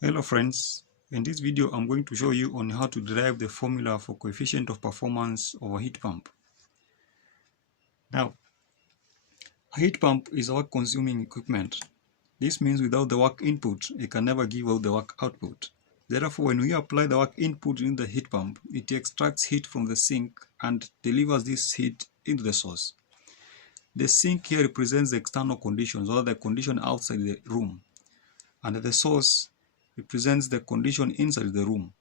Hello friends, in this video I'm going to show you on how to derive the formula for coefficient of performance of a heat pump. Now, a heat pump is a work consuming equipment. This means without the work input, it can never give out the work output. Therefore, when we apply the work input in the heat pump, it extracts heat from the sink and delivers this heat into the source. The sink here represents the external conditions or the condition outside the room, and the source represents the condition inside the room.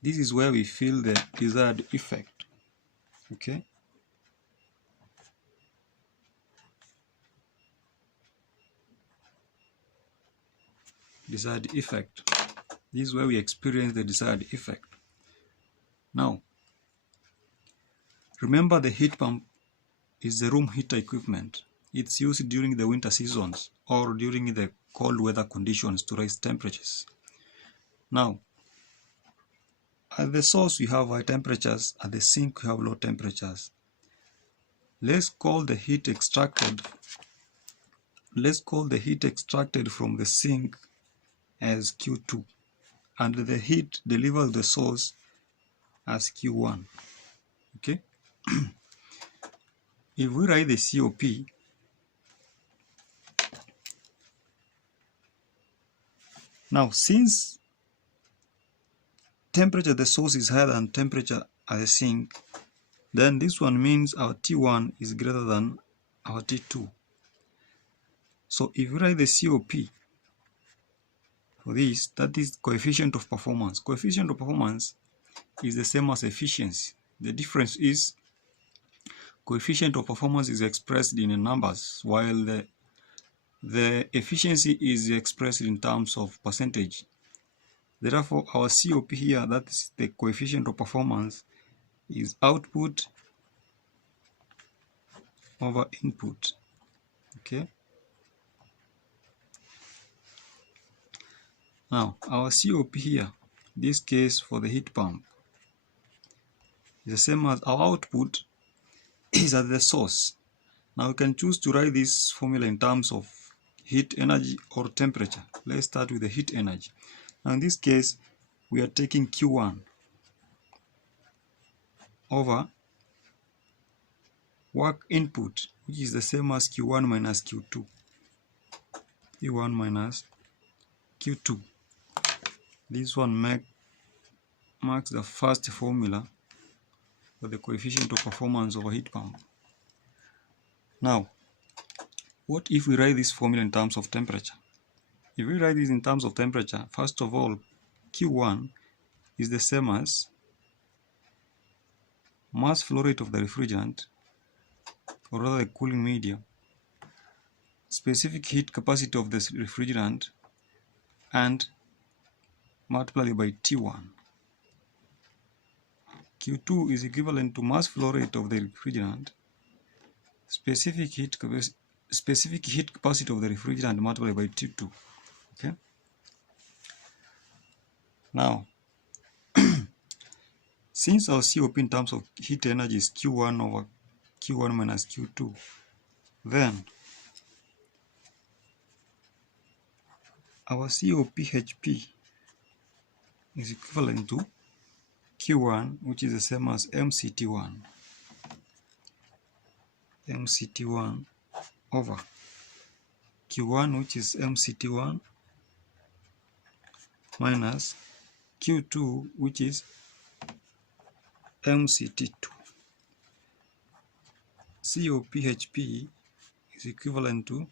This is where we feel the desired effect. Okay. Desired effect. This is where we experience the desired effect. Now, remember the heat pump is the room heater equipment. It's used during the winter seasons or during the cold weather conditions to raise temperatures. Now, at the source we have high temperatures, at the sink we have low temperatures. Let's call the heat extracted from the sink as Q2 and the heat delivered to the source as Q1. Okay. If we write the COP, now since temperature at the source is higher than temperature at the sink, then this one means our T1 is greater than our T2. So if we write the COP for this, that is coefficient of performance. Coefficient of performance is the same as efficiency. The difference is coefficient of performance is expressed in numbers, while the efficiency is expressed in terms of percentage. Therefore, our COP here, that is the coefficient of performance, is output over input. Okay. Now, our COP here, this case for the heat pump, is the same as our output is at the source. Now, we can choose to write this formula in terms of heat energy or temperature. Let's start with the heat energy. Now, in this case, we are taking Q1 over work input, which is the same as Q1 minus Q2. Q1 minus Q2. This one marks the first formula for the coefficient of performance of a heat pump. Now, what if we write this formula in terms of temperature? If we write this in terms of temperature, first of all, Q1 is the same as mass flow rate of the refrigerant, or rather the cooling medium, specific heat capacity of the refrigerant, and multiplied by T1. Q2 is equivalent to mass flow rate of the refrigerant, specific heat capacity of the refrigerant multiplied by T2. Okay. Now, since our COP in terms of heat energy is Q1 over Q1 minus Q2, then our COP-HP is equivalent to Q1, which is the same as MCT1. MCT1 over Q1, which is MCT1, minus Q2, which is MCT2. COP-HP is equivalent to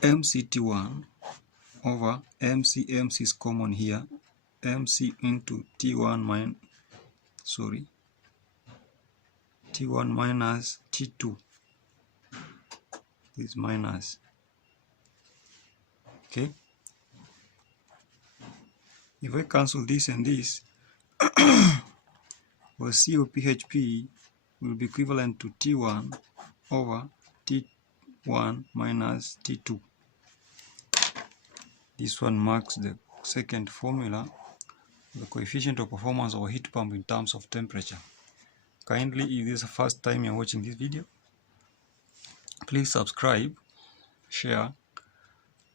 MCT1 over MC is common here, MC into T1 minus T2 is minus. Okay. If I cancel this and this, well, COP-HP will be equivalent to T1 over T1 minus T2. This one marks the second formula, the coefficient of performance of a heat pump in terms of temperature. Kindly, if this is the first time you're watching this video, please subscribe, share,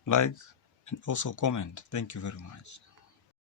like, and also comment. Thank you very much.